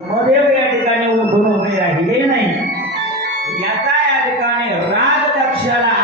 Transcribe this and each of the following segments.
मदेव या ठिकाणी उभून उभे राहिले नाही. याचा या ठिकाणी राग दक्षाला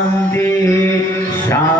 शान्ति शान्ति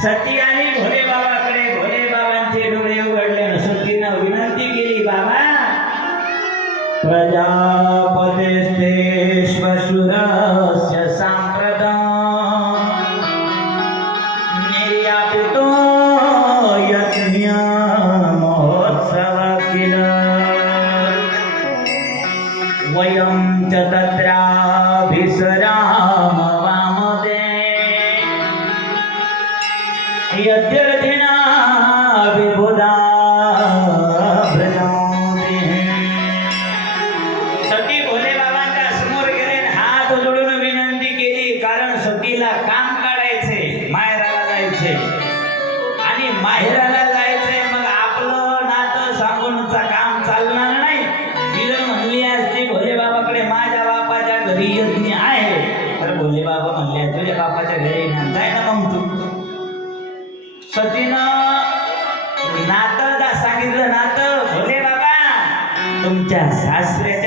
Sati सांगूनचा काम चालणार नाही. विलन म्हणली असते भोले बाबाकडे माझ्या बापाच्या घरी यज्ञ आहे. तर भोले बाबा म्हणले तुझ्या बापाच्या घरी जाय ना मग तू? सतीनं नातं सांगितलं नात भोले बाबा तुमच्या सासरे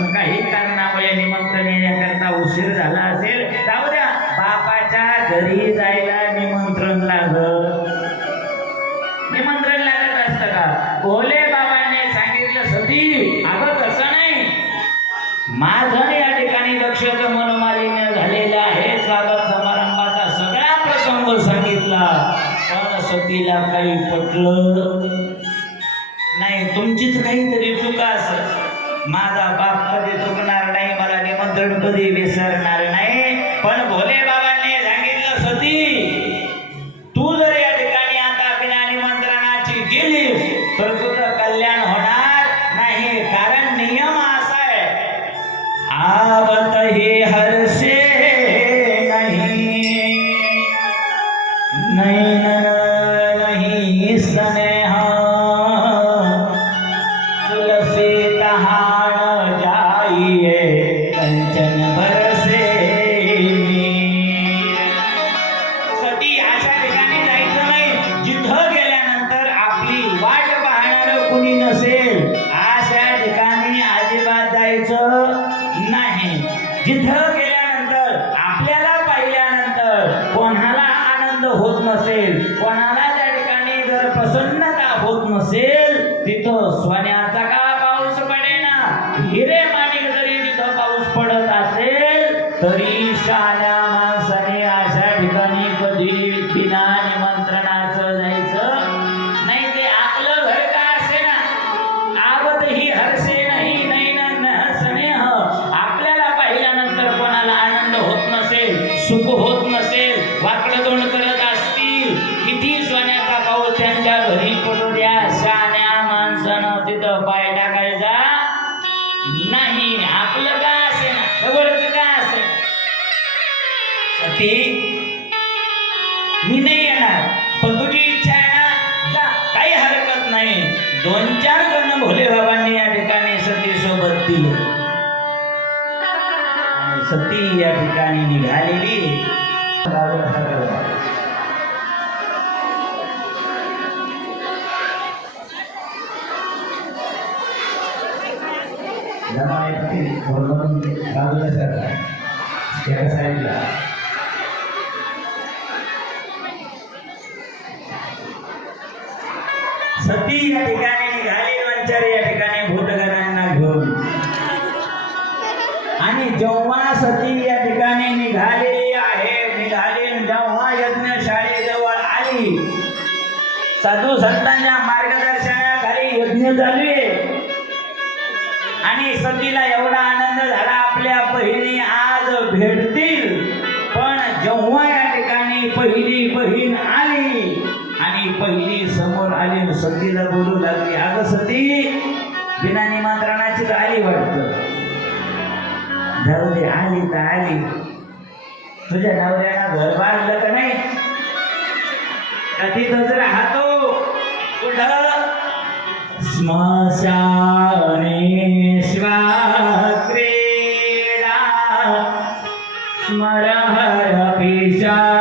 पण काही कारणामुळे निमंत्रण येण्याकरता उशीर झाला असेल. जाऊ द्या बापाच्या घरी जायला निमंत्रण लागलं. निमंत्रण लागत असतं का? भोले बाबाने सांगितलं सती अगं कसं नाही. माझं या ठिकाणी दक्षच मनोमालिन्य झालेलं आहे. स्वागत समारंभाचा सगळा प्रसंग सांगितला. पण सतीला काही पटलं नाही. तुमचीच काहीतरी चुका असत माझा बाप పార్వతి సుఖనారాయణ మన నిమంత్రుడు దీవేశ్వర నారాయణ सती या ठिकाणी निघाली वंचारी या ठिकाणी भूतगरांना घेऊन. आणि जेव्हा सती या ठिकाणी निघालेली आहे निघाली जेव्हा यज्ञशाळेजवळ आली साधू संतांच्या मार्गदर्शनाखाली यज्ञ झाले आणि सतीला एवढा आनंद झाला आपल्या बहिणी आज भेटतील. पण जेव्हा या ठिकाणी पहिली बहीण आली आणि पहिली समोर आली सतीला बोलू लागली. अग सती बिना निमंत्रणाची तर आली वाटत. धरवली आली तर आली. तुझ्या नवऱ्याला घर बांधलं का नाही? कधी जरा हातो? स्मशाने स्मशानेश्वाक्रीडा स्मरहर पेशा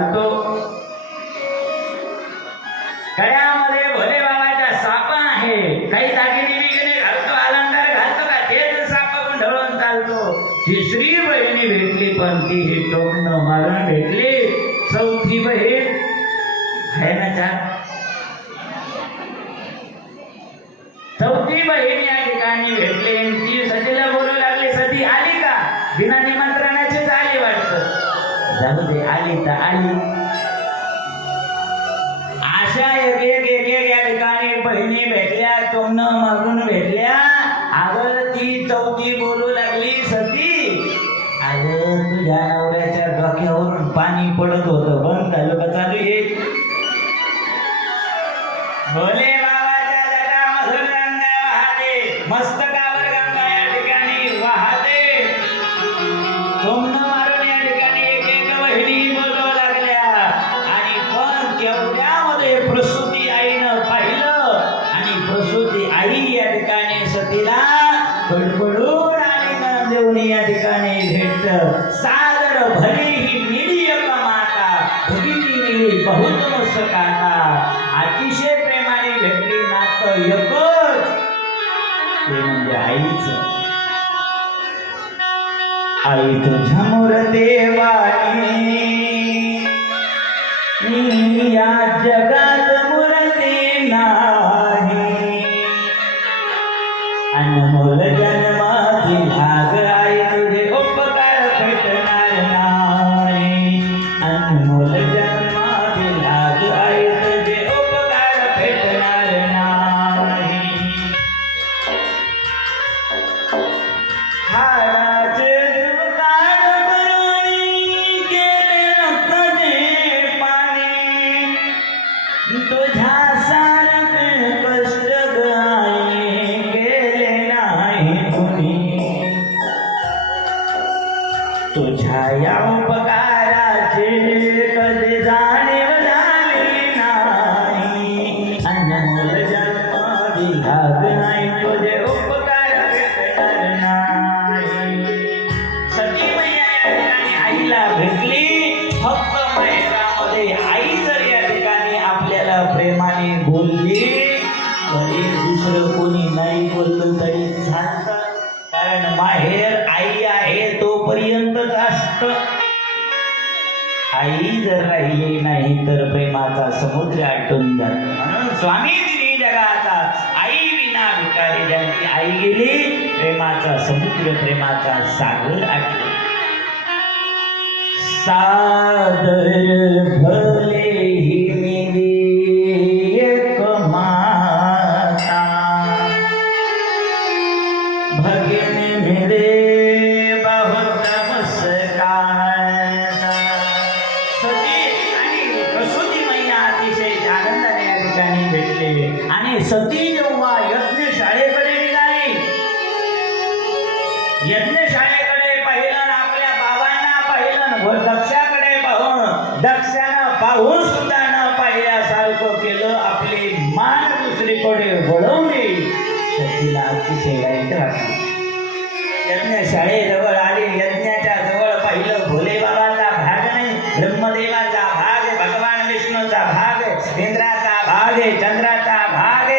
म्हणतो गळ्यामध्ये भोले बाबाचा सापा आहे काही दागिने बिगिने घालतो अलंकार घालतो का? तेच साप ढळून चालतो. तिसरी बहिणी भेटली पण ती हे टोकन मारून भेटली. चौथी बहीण आहे ना चार? चौथी बहीण या ठिकाणी भेटली. la voz de Ali देऊन या ठिकाणी भेटत. सादर भले ही मिळी माता भगिनी मिळी बहुत मुसकाता अतिशय प्रेमाने भेटली नात एकच. ते म्हणजे आईचं. आई तुझ्या मुरदेवानी या जगात tôi tha xa देवाचा सागर आठव सादर भले haga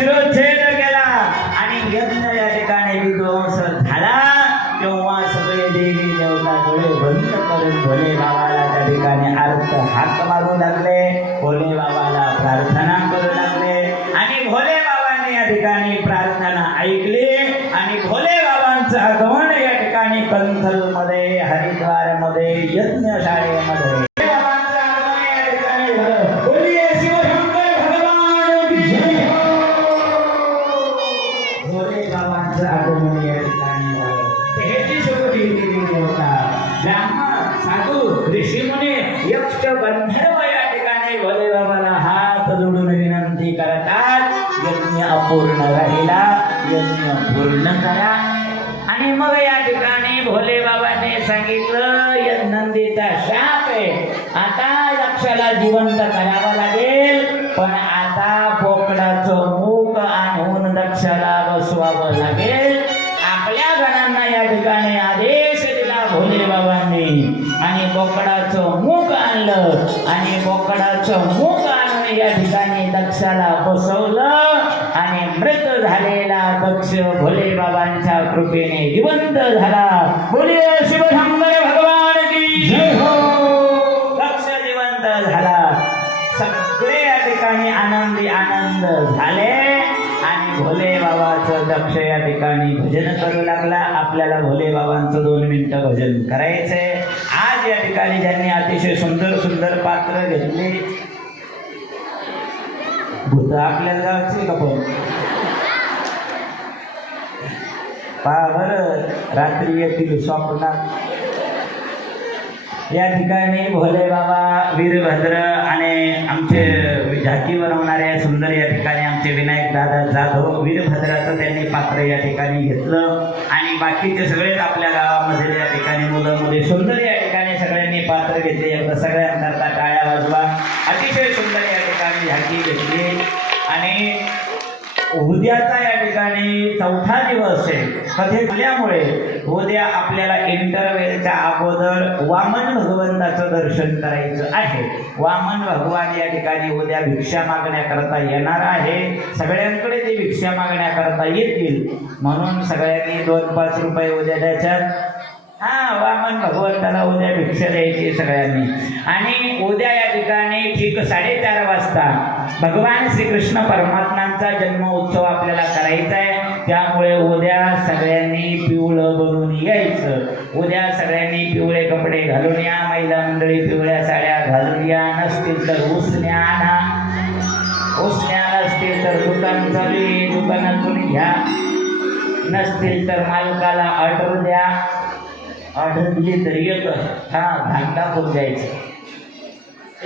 दक्षाचा पक्षाला बसवलं? आणि मृत झालेला दक्ष भोले बाबांच्या कृपेने जिवंत झाला. बोले शिवशंकर भगवान की जय हो. दक्ष जिवंत झाला. सगळे या ठिकाणी आनंदी आनंद झाले. आणि भोले बाबाचं दक्ष या ठिकाणी भजन करू लागला. आपल्याला भोले बाबांचं दोन मिनिटं भजन करायचंय. आज या ठिकाणी ज्यांनी अतिशय सुंदर सुंदर पात्र घेतले भूत आपल्याला गावचे का पण? पहा बरं रात्री येतील स्वप्नात या ठिकाणी भोले बाबा वीरभद्र आणि आमचे झाकीवर होणारे सुंदर या ठिकाणी आमचे विनायक दादा जाधव वीरभद्राचं त्यांनी पात्र या ठिकाणी घेतलं. आणि बाकीचे सगळेच आपल्या गावामध्ये या ठिकाणी मुलं मुली सुंदर या ठिकाणी सगळ्यांनी पात्र घेतले. एकदा सगळ्यांकरता टाळ्या वाजवा. अतिशय सुंदर झाकी घेतली आणि उद्याचा या ठिकाणी चौथा दिवस आहे. कथे झाल्यामुळे उद्या आपल्याला इंटरवेलच्या अगोदर वामन भगवंताचं दर्शन करायचं आहे. वामन भगवान या ठिकाणी उद्या भिक्षा मागण्याकरता येणार आहे. सगळ्यांकडे ते भिक्षा मागण्याकरता येतील. म्हणून सगळ्यांनी दोन पाच रुपये उद्या द्यायच्यात. हा वामन भगवंताला उद्या भिक्षा द्यायची सगळ्यांनी. आणि उद्या ठिकाणी ठीक साडेचार वाजता भगवान श्रीकृष्ण परमात्मांचा जन्म उत्सव आपल्याला करायचा आहे. त्यामुळे उद्या सगळ्यांनी पिवळं बनून यायचं. उद्या सगळ्यांनी पिवळे कपडे घालून या महिला मंडळी पिवळ्या साड्या घालून या. नसतील तर उसण्या आणा. उसण्या नसतील तर दुकान चालू दुकानातून घ्या. नसतील तर मालकाला ऑर्डर द्या. ऑर्डर दिली तर येतं. हा धांडा होत द्यायचं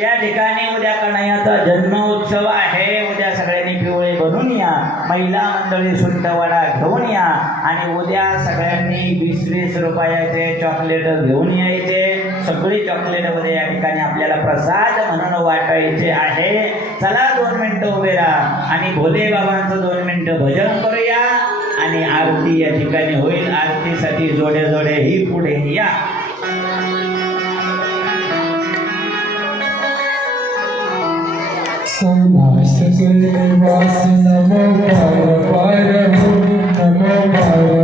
या ठिकाणी उद्या कन्हैयाचा जन्म उत्सव आहे. उद्या सगळ्यांनी पिवळे बनून या. महिला मंडळी सुंटवडा घेऊन या. आणि उद्या सगळ्यांनी वीस वीस रुपयाचे चॉकलेट घेऊन यायचे. सगळी चॉकलेटमध्ये या ठिकाणी आपल्याला प्रसाद म्हणून वाटायचे आहे. चला दोन मिनटं उभे राहा. आणि भोले बाबांचं दोन मिनटं भजन करूया. आणि आरती या ठिकाणी होईल. आरतीसाठी जोडे जोडे ही पुढे या. Sana işte böyle varsın ama bayra bayra Ama bayra